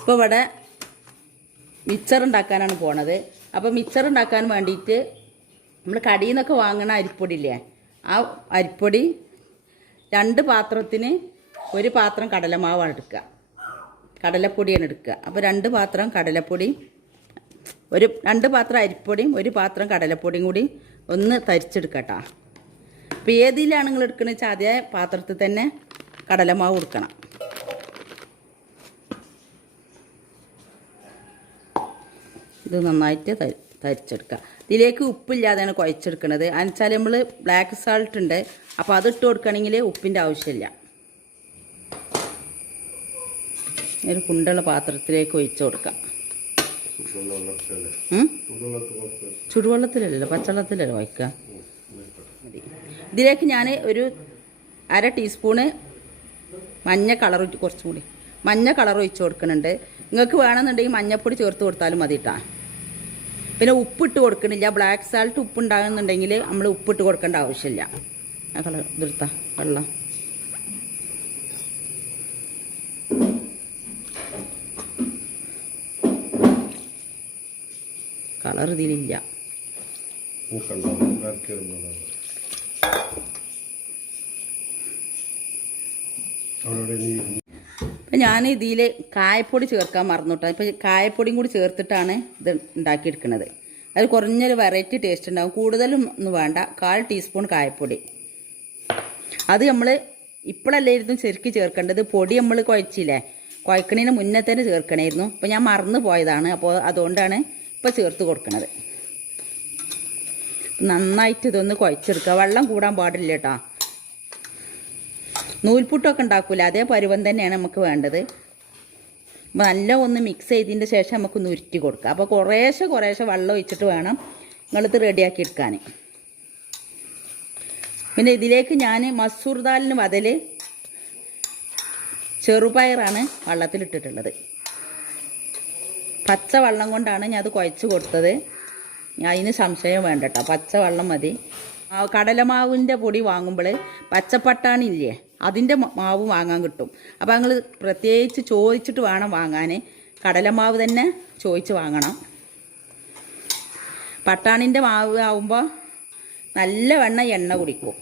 ഇപ്പോൾ ഇവിടെ മിക്സർ ഉണ്ടാക്കാനാണ് പോണത്. അപ്പോൾ മിക്സർ ഉണ്ടാക്കാൻ വേണ്ടിയിട്ട് നമ്മൾ കടയിൽ നിന്നൊക്കെ വാങ്ങണ അരിപ്പൊടി ഇല്ലേ, ആ അരിപ്പൊടി 2 പാത്രത്തിന് 1 പാത്രം കടലമാവാണ് എടുക്കുക, കടലപ്പൊടിയാണ് എടുക്കുക. അപ്പോൾ 2 പാത്രം കടലപ്പൊടി, 2 പാത്രം അരിപ്പൊടിയും 1 പാത്രം കടലപ്പൊടിയും കൂടി ഒന്ന് തരിച്ചെടുക്കട്ടോ. അപ്പോൾ ഏതിലാണ് നിങ്ങൾ എടുക്കണമെന്ന് വെച്ചാൽ അതേ പാത്രത്തിൽ തന്നെ കടലമാവ് കൊടുക്കണം. ഇത് നന്നായിട്ട് തരിച്ചെടുക്കുക. ഇതിലേക്ക് ഉപ്പില്ലാതെയാണ് കുഴച്ചെടുക്കുന്നത്. എന്നുവെച്ചാൽ നമ്മൾ ബ്ലാക്ക് സാൾട്ട് ഉണ്ട്, അപ്പോൾ അതിട്ട് കൊടുക്കണമെങ്കിൽ ഉപ്പിൻ്റെ ആവശ്യമില്ല. ഒരു കുണ്ടുള്ള പാത്രത്തിലേക്ക് ഒഴിച്ച് കൊടുക്കാം. ചുടുവെള്ളത്തിലല്ലോ, പച്ചവെള്ളത്തിലല്ലോ വയ്ക്കുക. ഇതിലേക്ക് ഞാൻ ഒരു 1/2 ടീസ്പൂണ് മഞ്ഞ കളർ, കുറച്ചും കൂടി മഞ്ഞ കളർ ഒഴിച്ച് കൊടുക്കുന്നുണ്ട്. നിങ്ങൾക്ക് വേണമെന്നുണ്ടെങ്കിൽ മഞ്ഞപ്പൊടി ചേർത്ത് കൊടുത്താലും മതി കേട്ടോ. പിന്നെ ഉപ്പിട്ട് കൊടുക്കണില്ല. ബ്ലാക്ക് സാൾട്ട് ഉപ്പ് ഉണ്ടാകുന്നുണ്ടെങ്കിൽ നമ്മൾ ഉപ്പിട്ട് കൊടുക്കേണ്ട ആവശ്യമില്ല. ആ കളർ ഇതെടുത്ത വെള്ളം കളർ ഇതിലില്ല. അപ്പം ഞാൻ ഇതിൽ കായപ്പൊടി ചേർക്കാൻ മറന്നുട്ടോ. ഇപ്പം കായപ്പൊടിയും കൂടി ചേർത്തിട്ടാണ് ഇത് ഉണ്ടാക്കിയെടുക്കുന്നത്. അത് കുറഞ്ഞൊരു വെറൈറ്റി ടേസ്റ്റ് ഉണ്ടാകും. കൂടുതലും ഒന്നും വേണ്ട, 1/4 ടീസ്പൂൺ കായപ്പൊടി. അത് നമ്മൾ ഇപ്പോഴല്ലായിരുന്നു ശരിക്കും ചേർക്കേണ്ടത്. പൊടി നമ്മൾ കുഴച്ചില്ലേ, കുഴക്കണതിന് മുന്നേ തന്നെ ചേർക്കണമായിരുന്നു. അപ്പോൾ ഞാൻ മറന്നു പോയതാണ്. അപ്പോൾ അതുകൊണ്ടാണ് ഇപ്പോൾ ചേർത്ത് കൊടുക്കുന്നത്. നന്നായിട്ട് ഇതൊന്ന് കുഴച്ചെടുക്കുക. വെള്ളം കൂടാൻ പാടില്ല കേട്ടോ. നൂൽപുട്ടൊക്കെ ഉണ്ടാക്കൂല, അതേ പരുവം തന്നെയാണ് നമുക്ക് വേണ്ടത്. അപ്പോൾ നല്ല ഒന്ന് മിക്സ് ചെയ്തതിൻ്റെ ശേഷം നമുക്ക് ഉരുട്ടി കൊടുക്കുക. അപ്പോൾ കുറേശ്ശെ വെള്ളം ഒഴിച്ചിട്ട് വേണം നിങ്ങളിത് റെഡിയാക്കി എടുക്കാൻ. പിന്നെ ഇതിലേക്ക് ഞാൻ മസൂർ ദാലിന് ബദൽ ചെറുപയറാണ് വെള്ളത്തിലിട്ടിട്ടുള്ളത്. പച്ച വെള്ളം കൊണ്ടാണ് ഞാൻ അത് കുഴച്ച് കൊടുത്തത്. അതിന് സംശയം വേണ്ട കേട്ടോ, പച്ച വെള്ളം മതി. കടലമാവിൻ്റെ പൊടി വാങ്ങുമ്പോൾ പച്ചപ്പട്ടാണി ഇല്ലേ, അതിൻ്റെ മാവ് വാങ്ങാൻ കിട്ടും. അപ്പോൾ നിങ്ങൾ പ്രത്യേകിച്ച് ചോദിച്ചിട്ട് വേണം വാങ്ങാൻ. കടലമാവ് തന്നെ ചോദിച്ച് വാങ്ങണം. പട്ടാണിൻ്റെ മാവ് ആവുമ്പോൾ നല്ല എണ്ണ കുടിക്കും.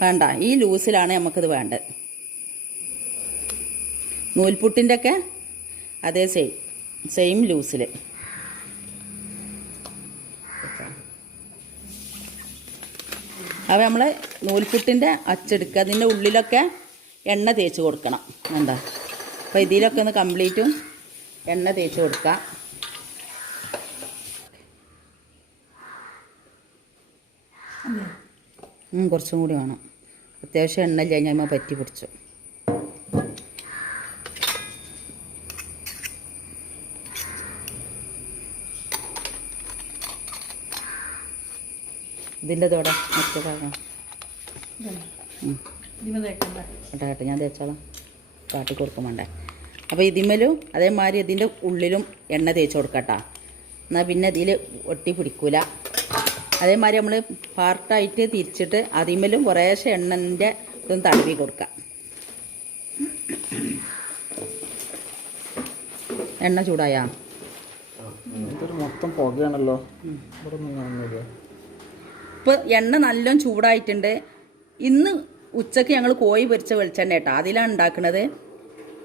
വേണ്ട, ഈ ലൂസിലാണ് നമുക്കിത് വേണ്ടത്. നൂൽപുട്ടിൻ്റെ ഒക്കെ അതേ സെയിം ലൂസിൽ. അപ്പോൾ നമ്മൾ നൂൽപുട്ടിൻ്റെ അച്ചെടുക്കുക, അതിൻ്റെ ഉള്ളിലൊക്കെ എണ്ണ തേച്ച് കൊടുക്കണം. എന്താ അപ്പോൾ ഇതിലൊക്കെ ഒന്ന് കംപ്ലീറ്റും എണ്ണ തേച്ച് കൊടുക്കുക. കുറച്ചും കൂടി വേണം. അത്യാവശ്യം എണ്ണ ഇല്ല, ഞാൻ പറ്റി പിടിച്ചു. ഇതിൻ്റെ തോടെ മറ്റേതാകാം കേട്ടെ, ഞാൻ തേച്ചോളാം. കാട്ടി കൊടുക്കും വേണ്ടേ. അപ്പോൾ ഇതിന്മേലും അതേമാതിരി ഇതിൻ്റെ ഉള്ളിലും എണ്ണ തേച്ച് കൊടുക്കട്ടോ. എന്നാൽ പിന്നെ ഇതിൽ ഒട്ടി പിടിക്കൂല. അതേമാതിരി നമ്മൾ പാർട്ടായിട്ട് തിരിച്ചിട്ട് അതിന്മേലും കുറേശ്ശെ എണ്ണൻ്റെ ഇതൊന്ന് തടവി കൊടുക്കാം. എണ്ണ ചൂടായാ ഇതൊരു മൊത്തം പുകയാണല്ലോ. ഇപ്പോൾ എണ്ണ നല്ലോണം ചൂടായിട്ടുണ്ട്. ഇന്ന് ഉച്ചയ്ക്ക് ഞങ്ങൾ കോഴി പൊരിച്ച വെളിച്ചെണ്ണ കേട്ടോ, അതിലാണ് ഉണ്ടാക്കുന്നത്.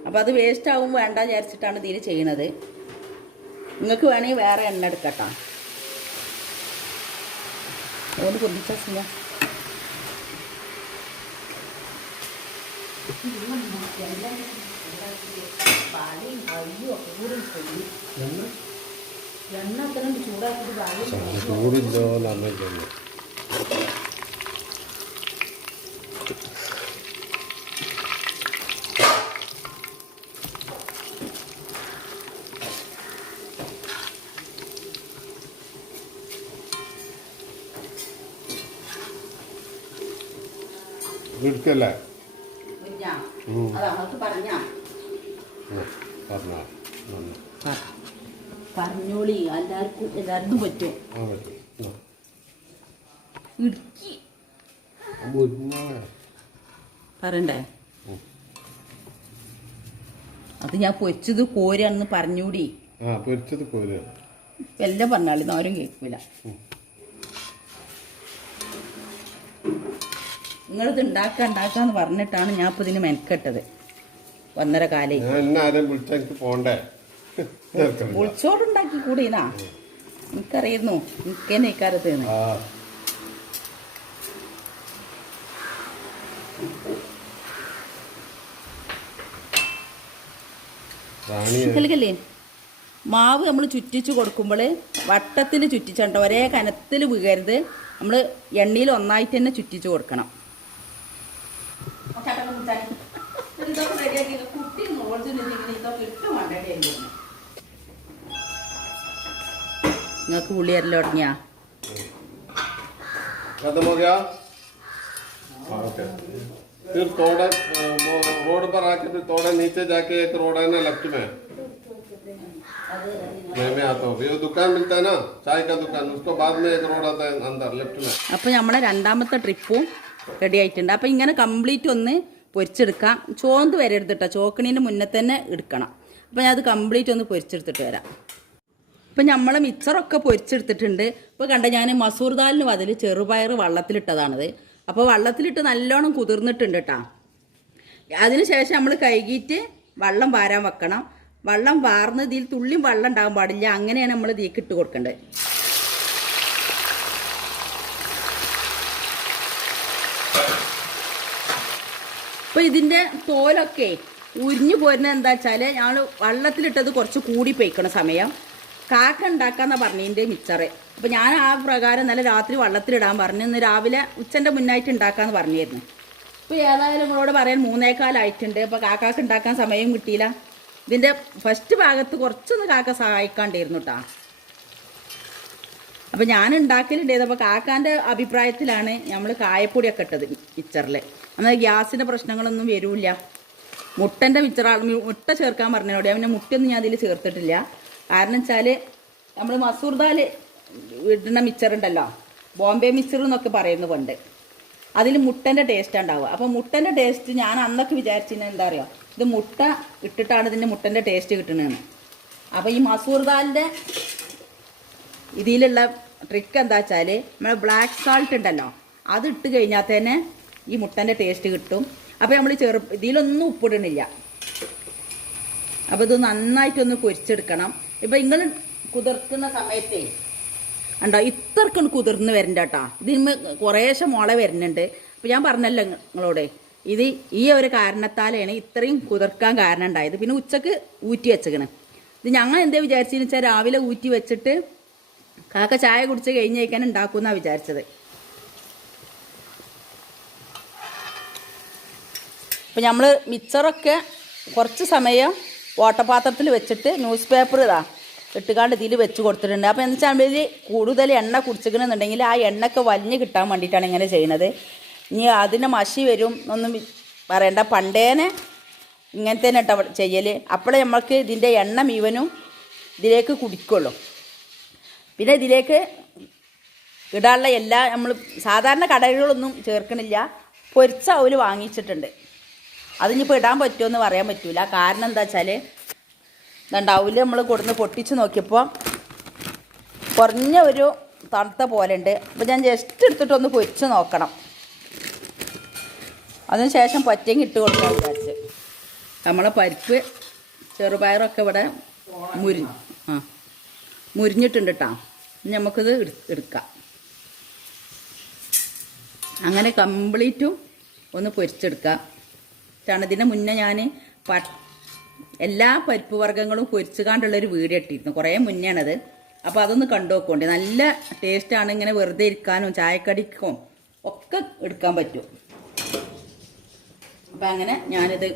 അപ്പോൾ അത് വേസ്റ്റ് ആവും വേണ്ട വിചാരിച്ചിട്ടാണ് ഇതിൽ ചെയ്യണത്. നിങ്ങൾക്ക് വേണമെങ്കിൽ വേറെ എണ്ണ എടുക്കട്ടോ. അതുകൊണ്ട് പൊരിച്ചില്ല. എണ്ണ അത്ര ചൂടാക്കിയിട്ട് ചൂടില്ലോ. എടുക്കല്ലേ പറഞ്ഞോളി, എല്ലാവർക്കും പറ്റും. ഇടുക്കി പറയണ്ടേ? അത് ഞാൻ പൊരിച്ചത് കോരാണെന്ന് പറഞ്ഞൂടി. പൊരിച്ചത് കോര എല്ലാം പറഞ്ഞാലും ആരും കേൾക്കില്ല. നിങ്ങളിത് ഉണ്ടാക്കാന്ന് പറഞ്ഞിട്ടാണ് ഞാൻ ഇപ്പൊ ഇതിന് മെനക്കെട്ടത്. 1.5 കാലേ പുളിച്ചോറുണ്ടാക്കി കൂടിനാ എനിക്കറിയുന്നു. എനിക്ക് തന്നെ ഇക്കാലത്ത് മാവ് നമ്മൾ ചുറ്റിച്ച് കൊടുക്കുമ്പോൾ വട്ടത്തിൽ ചുറ്റിച്ചണ്ട, ഒരേ കനത്തിൽ വീഴരുത്. നമ്മൾ എണ്ണയിൽ ഒന്നായിട്ട് തന്നെ ചുറ്റിച്ച് കൊടുക്കണം. നിങ്ങൾക്ക് പുളി അരല്ലോ തുടങ്ങിയാ? फिर थोड़ा रोड पर आके फिर थोड़ा नीचे जाके एक रोड है ना लेफ्ट में, मैं आता हूँ. ये दुकान मिलता है ना चाय का दुकान, उसको बाद में एक रोड आता है अंदर लेफ्ट में. അപ്പോൾ നമ്മളെ രണ്ടാമത്തെ ട്രിപ്പും റെഡി ആയിട്ടുണ്ട്. അപ്പോൾ ഇങ്ങനെ കംപ്ലീറ്റ് ഒന്ന് പൊരിച്ചെടുക്കാം. ചോന്ത് വരരുത് കേട്ടോ, ചോക്കണീൻ്റെ മുന്നേ തന്നെ എടുക്കണം. അപ്പോൾ ഞാൻ അത് കംപ്ലീറ്റ് ഒന്ന് പൊരിച്ചെടുത്തിട്ട് വരാം. ഇപ്പം നമ്മൾ മിക്സറൊക്കെ പൊരിച്ചെടുത്തിട്ടുണ്ട്. ഇപ്പോൾ കണ്ട ഞാൻ മസൂർ ദാലിന് ബദൽ ചെറുപയർ വെള്ളത്തിലിട്ടതാണത്. അപ്പോൾ വെള്ളത്തിലിട്ട് നല്ലോണം കുതിർന്നിട്ടുണ്ട് കേട്ടോ. അതിനുശേഷം നമ്മൾ കഴുകിയിട്ട് വെള്ളം വാരാൻ വെക്കണം. വെള്ളം വാർന്ന് ഇതിൽ തുള്ളിയും വെള്ളം ഉണ്ടാകാൻ പാടില്ല. അങ്ങനെയാണ് നമ്മൾ ഇതിലേക്ക് ഇട്ട് കൊടുക്കേണ്ടത്. അപ്പോൾ ഇതിൻ്റെ തോലൊക്കെ ഉരിഞ്ഞു പോരുന്നത് എന്താ വെച്ചാൽ ഞങ്ങൾ വെള്ളത്തിലിട്ടത് കുറച്ച് കൂടി പോയിക്കണം സമയം. കാക്ക ഉണ്ടാക്കാന്നാണ് പറഞ്ഞതിൻ്റെ മിക്സറ്. അപ്പോൾ ഞാൻ ആ പ്രകാരം നല്ല രാത്രി വെള്ളത്തിലിടാൻ പറഞ്ഞു. ഇന്ന് രാവിലെ ഉച്ചൻ്റെ മുന്നായിട്ട് ഉണ്ടാക്കാമെന്ന് പറഞ്ഞിരുന്നു. ഇപ്പോൾ ഏതായാലും നമ്മളോട് പറയാൻ 3:15 അപ്പോൾ കാക്കാക്ക് ഉണ്ടാക്കാൻ സമയം കിട്ടിയില്ല. ഇതിൻ്റെ ഫസ്റ്റ് ഭാഗത്ത് കുറച്ചൊന്ന് കാക്ക സഹായിക്കാണ്ടിരുന്നു കേട്ടോ. അപ്പോൾ ഞാൻ ഉണ്ടാക്കലുണ്ടായത്. അപ്പോൾ കാക്കാൻ്റെ അഭിപ്രായത്തിലാണ് നമ്മൾ കായപ്പൊടിയൊക്കെ ഇട്ടത് മിക്സറിൽ. എന്നാൽ ഗ്യാസിൻ്റെ പ്രശ്നങ്ങളൊന്നും വരില്ല. മുട്ടൻ്റെ മുട്ട ചേർക്കാൻ പറഞ്ഞതിനോട് പിന്നെ മുട്ടയൊന്നും ഞാൻ അതിൽ ചേർത്തിട്ടില്ല. കാരണം വെച്ചാൽ നമ്മൾ മസൂർ ദാൽ ഇടുന്ന മിക്സറുണ്ടല്ലോ, ബോംബെ മിക്സർ എന്നൊക്കെ പറയുന്നു പണ്ട്, അതിൽ മുട്ടൻ്റെ ടേസ്റ്റ് ഉണ്ടാവുക. അപ്പോൾ മുട്ടൻ്റെ ടേസ്റ്റ് ഞാൻ അന്നൊക്കെ വിചാരിച്ചിരുന്നത് എന്താ പറയുക, ഇത് മുട്ട ഇട്ടിട്ടാണ് ഇതിൻ്റെ മുട്ടൻ്റെ ടേസ്റ്റ് കിട്ടുന്നതെന്ന്. അപ്പോൾ ഈ മസൂർ ദാലിൻ്റെ ഇതിലുള്ള ട്രിക്ക് എന്താ വെച്ചാൽ നമ്മൾ ബ്ലാക്ക് സാൾട്ട് ഉണ്ടല്ലോ, അത് ഇട്ട് കഴിഞ്ഞാൽ തന്നെ ഈ മുട്ടൻ്റെ ടേസ്റ്റ് കിട്ടും. അപ്പോൾ നമ്മൾ ഇതിലൊന്നും ഉപ്പിടണില്ല. അപ്പോൾ ഇത് നന്നായിട്ടൊന്ന് പൊരിച്ചെടുക്കണം. ഇപ്പോൾ നിങ്ങൾ കുതിർക്കുന്ന സമയത്തേ ഉണ്ടോ ഇത്രക്കൊന്ന് കുതിർന്ന് വരണ്ട കേട്ടോ. ഇതിന് കുറേശ്ശെ മുള വരുന്നുണ്ട്. അപ്പോൾ ഞാൻ പറഞ്ഞല്ലോ നിങ്ങളോട്, ഇത് ഈ ഒരു കാരണത്താലാണ് ഇത്രയും കുതിർക്കാൻ കാരണം ഉണ്ടായത്. പിന്നെ ഉച്ചക്ക് ഊറ്റി വെച്ചേക്കണ്. ഇത് ഞങ്ങൾ എന്താ വിചാരിച്ചതെന്ന് വെച്ചാൽ രാവിലെ ഊറ്റി വെച്ചിട്ട് കാക്ക ചായ കുടിച്ച് കഴിഞ്ഞ് കഴിക്കാൻ ഉണ്ടാക്കുമെന്നാണ് വിചാരിച്ചത്. അപ്പോൾ നമ്മൾ മിക്സറൊക്കെ കുറച്ച് സമയം ഓട്ടപാത്രത്തിൽ വെച്ചിട്ട് ന്യൂസ് പേപ്പർ ഇട്ടുകാണ്ട് ഇതിൽ വെച്ച് കൊടുത്തിട്ടുണ്ട്. അപ്പോൾ എന്ന് വെച്ചാൽ ഇതിൽ കൂടുതൽ എണ്ണ കുടിച്ചിക്കണമെന്നുണ്ടെങ്കിൽ ആ എണ്ണയൊക്കെ വലിഞ്ഞ് കിട്ടാൻ വേണ്ടിയിട്ടാണ് ഇങ്ങനെ ചെയ്യുന്നത്. ഇനി അതിന് മഷി വരും ഒന്നും പറയണ്ട, പണ്ടേനെ ഇങ്ങനെ തന്നെ ഇട്ട ചെയ്യൽ. അപ്പോഴേ നമ്മൾക്ക് ഇതിൻ്റെ എണ്ണ മുഴുവനും ഇതിലേക്ക് കുടിക്കുള്ളൂ. പിന്നെ ഇതിലേക്ക് ഇടാനുള്ള എല്ലാ നമ്മൾ സാധാരണ കടകളൊന്നും ചേർക്കണില്ല. പൊരിച്ച അവൽ വാങ്ങിച്ചിട്ടുണ്ട്. അതിനിപ്പോൾ ഇടാൻ പറ്റുമോ എന്ന് പറയാൻ പറ്റില്ല. കാരണം എന്താ വെച്ചാൽ അവല് നമ്മൾ കൊടുന്ന് പൊട്ടിച്ച് നോക്കിയപ്പോൾ കുറഞ്ഞ ഒരു തണുത്ത പോലെ ഉണ്ട്. അപ്പോൾ ഞാൻ ജസ്റ്റ് എടുത്തിട്ടൊന്ന് പൊരിച്ച് നോക്കണം. അതിന് ശേഷം പറ്റെങ്കിൽ ഇട്ട് കൊടുക്കാൻ വിചാരിച്ച്. നമ്മളെ പരിപ്പ് ചെറുപയറൊക്കെ ഇവിടെ മുരിഞ്ഞിട്ടുണ്ട് കേട്ടോ. നമുക്കിത് എടുക്കാം. അങ്ങനെ കംപ്ലീറ്റും ഒന്ന് പൊരിച്ചെടുക്കാം. ഇതിന് മുന്നേ ഞാൻ എല്ലാ പരിപ്പ് വർഗ്ഗങ്ങളും പൊരിച്ചുകാണ്ടുള്ളൊരു വീഡിയോ ഇട്ടിരുന്നു, കുറേ മുന്നെയാണത്. അപ്പോൾ അതൊന്ന് കണ്ടു നോക്കണ്ടേ. നല്ല ടേസ്റ്റാണ്. ഇങ്ങനെ വെറുതെ ഇരിക്കാനും ചായക്കടിക്കും ഒക്കെ എടുക്കാൻ പറ്റും. അപ്പം അങ്ങനെ ഞാനിത്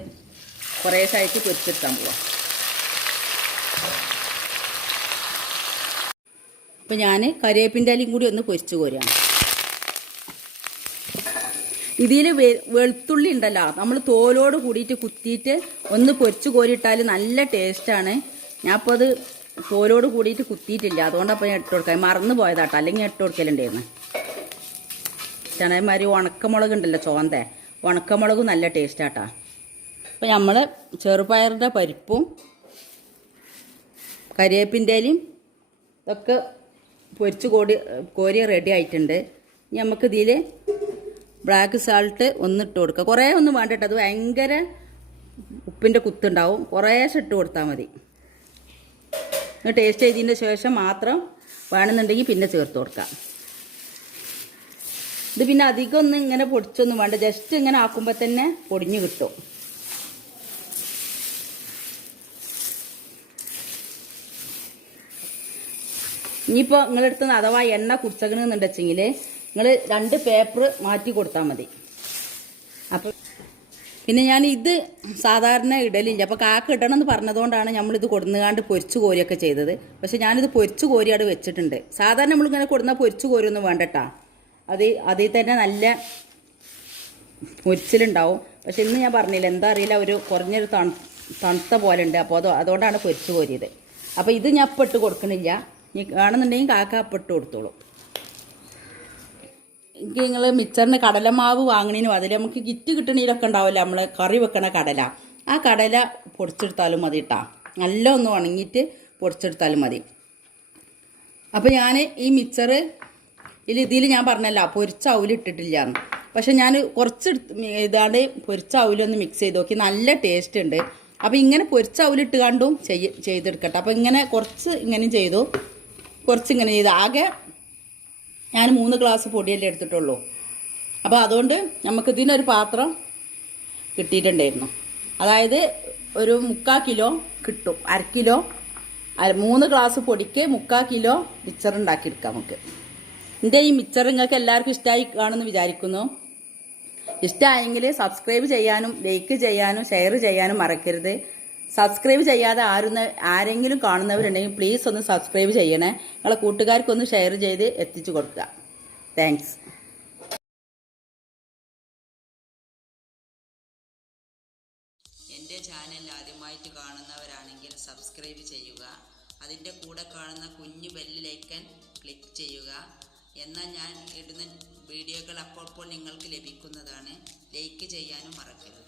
കുറേ സൈറ്റ് പൊരിച്ചെടുക്കാൻ പോവാം. അപ്പം ഞാൻ കരിവേപ്പിൻ്റെ ഇലയും കൂടി ഒന്ന് പൊരിച്ചു കോരുകയാണ്. ഇതിൽ വെളുത്തുള്ളി ഉണ്ടല്ലോ, നമ്മൾ തോലോട് കൂടിയിട്ട് കുത്തിയിട്ട് ഒന്ന് പൊരിച്ച് കോരിയിട്ടാൽ നല്ല ടേസ്റ്റാണ്. ഞാൻ അപ്പോൾ അത് തോലോട് കൂടിയിട്ട് കുത്തിയിട്ടില്ല, അതുകൊണ്ടപ്പോൾ ഞാൻ ഇട്ട് കൊടുക്കാൻ മറന്നു പോയതാട്ടോ. അല്ലെങ്കിൽ ഇട്ട് കൊടുക്കലുണ്ടായിരുന്നു. ചണമാതിരി ഉണക്കമുളക് ഉണ്ടല്ലോ, ചോന്ത ഉണക്കമുളകും നല്ല ടേസ്റ്റാട്ടാ. അപ്പോൾ നമ്മൾ ചെറുപയറിൻ്റെ പരിപ്പും കരിവേപ്പിൻ്റെ ഇലയും ഇതൊക്കെ പൊരിച്ച് കോരി റെഡി ആയിട്ടുണ്ട്. ഇനി നമുക്ക് ഇതിൽ ബ്ലാക്ക് സാൾട്ട് ഒന്നിട്ട് കൊടുക്കുക. കുറേ ഒന്നും വേണ്ട കേട്ടോ, അത് ഭയങ്കര ഉപ്പിൻ്റെ കുത്തുണ്ടാവും. കുറേശ്ശെ ഇട്ട് കൊടുത്താൽ മതി. ടേസ്റ്റ് ചെയ്തതിൻ്റെ ശേഷം മാത്രം വേണമെന്നുണ്ടെങ്കിൽ പിന്നെ ചേർത്ത് കൊടുക്കാം. ഇത് പിന്നെ അധികം ഒന്നും ഇങ്ങനെ പൊടിച്ചൊന്നും വേണ്ട, ജസ്റ്റ് ഇങ്ങനെ ആക്കുമ്പോൾ തന്നെ പൊടിഞ്ഞ് കിട്ടും. ഇനിയിപ്പോൾ നിങ്ങളെടുത്ത് അഥവാ എണ്ണ കുടിച്ചകണമെന്നുണ്ടെങ്കിൽ നിങ്ങൾ 2 പേപ്പർ മാറ്റി കൊടുത്താൽ മതി. അപ്പം പിന്നെ ഞാൻ ഇത് സാധാരണ ഇടലില്ല, അപ്പോൾ കാക്ക ഇടണം എന്ന് പറഞ്ഞതുകൊണ്ടാണ് നമ്മളിത് കൊടുന്നുകാണ്ട് പൊരിച്ചു കോരിയൊക്കെ ചെയ്തത്. പക്ഷെ ഞാനിത് പൊരിച്ചു കോരിയാണ് വെച്ചിട്ടുണ്ട്. സാധാരണ നമ്മളിങ്ങനെ കൊടുന്നാൽ പൊരിച്ചു കോരിയൊന്നും വേണ്ടട്ടാ, അതിൽ തന്നെ നല്ല പൊരിച്ചിലുണ്ടാവും. പക്ഷെ ഇന്ന് ഞാൻ പറഞ്ഞില്ല, എന്താ അറിയില്ല, ഒരു കുറഞ്ഞൊരു തണുത്ത പോലെ ഉണ്ട്. അപ്പോൾ അതുകൊണ്ടാണ് പൊരിച്ചു കോരിയത്. അപ്പോൾ ഇത് ഞാൻ ഇപ്പം ഇട്ട് കൊടുക്കണില്ല, ഇനി വേണമെന്നുണ്ടെങ്കിൽ കാക്ക അപ്പം ഇട്ട് കൊടുത്തോളൂ. എനിക്ക് നിങ്ങൾ മിച്ചറിന് കടലമാവ് വാങ്ങണതിനും അതിൽ നമുക്ക് കിറ്റ് കിട്ടണതിലൊക്കെ ഉണ്ടാവില്ല, നമ്മൾ കറി വെക്കണ കടല, ആ കടല പൊടിച്ചെടുത്താലും മതി കേട്ടോ. നല്ല ഒന്ന് ഉണങ്ങിയിട്ട് പൊടിച്ചെടുത്താലും മതി. അപ്പോൾ ഞാൻ ഈ മിച്ചർ ഇതിൽ ഞാൻ പറഞ്ഞല്ല പൊരിച്ച അവലിട്ടിട്ടില്ല എന്ന്. പക്ഷെ ഞാൻ കുറച്ച് ഇതാണ്ട് പൊരിച്ച അവലൊന്ന് മിക്സ് ചെയ്ത് നോക്കി, നല്ല ടേസ്റ്റ് ഉണ്ട്. അപ്പോൾ ഇങ്ങനെ പൊരിച്ച അവലിട്ട് കണ്ടും ചെയ്തെടുക്കട്ടെ. അപ്പോൾ ഇങ്ങനെ കുറച്ച് ഇങ്ങനെയും ചെയ്തു, കുറച്ച് ഇങ്ങനെ ചെയ്തു. ആകെ ഞാൻ 3 ഗ്ലാസ് പൊടിയല്ലേ എടുത്തിട്ടുള്ളൂ. അപ്പോൾ അതുകൊണ്ട് നമുക്കിതിനൊരു പാത്രം കിട്ടിയിട്ടുണ്ടായിരുന്നു. അതായത് ഒരു 3/4 കിലോ കിട്ടും. 1/2 കിലോ 3 ഗ്ലാസ് പൊടിക്ക് 3/4 കിലോ മിച്ചർ ഉണ്ടാക്കിയെടുക്കാം നമുക്ക്. എൻ്റെ ഈ മിച്ചർ നിങ്ങൾക്ക് എല്ലാവർക്കും ഇഷ്ടമായി കാണുമെന്ന് വിചാരിക്കുന്നു. ഇഷ്ടമായെങ്കിൽ സബ്സ്ക്രൈബ് ചെയ്യാനും ലൈക്ക് ചെയ്യാനും ഷെയർ ചെയ്യാനും മറക്കരുത്. സബ്സ്ക്രൈബ് ചെയ്യാതെ ആരെങ്കിലും കാണുന്നവരുണ്ടെങ്കിൽ പ്ലീസ് ഒന്ന് സബ്സ്ക്രൈബ് ചെയ്യണേ. നിങ്ങളെ കൂട്ടുകാർക്കൊന്ന് ഷെയർ ചെയ്ത് എത്തിച്ചു കൊടുക്കുക. താങ്ക്സ്. എൻ്റെ ചാനൽ ആദ്യമായിട്ട് കാണുന്നവരാണെങ്കിൽ സബ്സ്ക്രൈബ് ചെയ്യുക. അതിൻ്റെ കൂടെ കാണുന്ന കുഞ്ഞു ബെല്ലിലേക്കൻ ക്ലിക്ക് ചെയ്യുക. എന്നാൽ ഞാൻ ഇടുന്ന വീഡിയോകൾ അപ്പോൾ നിങ്ങൾക്ക് ലഭിക്കുന്നതാണ്. ലൈക്ക് ചെയ്യാനും മറക്കരുത്.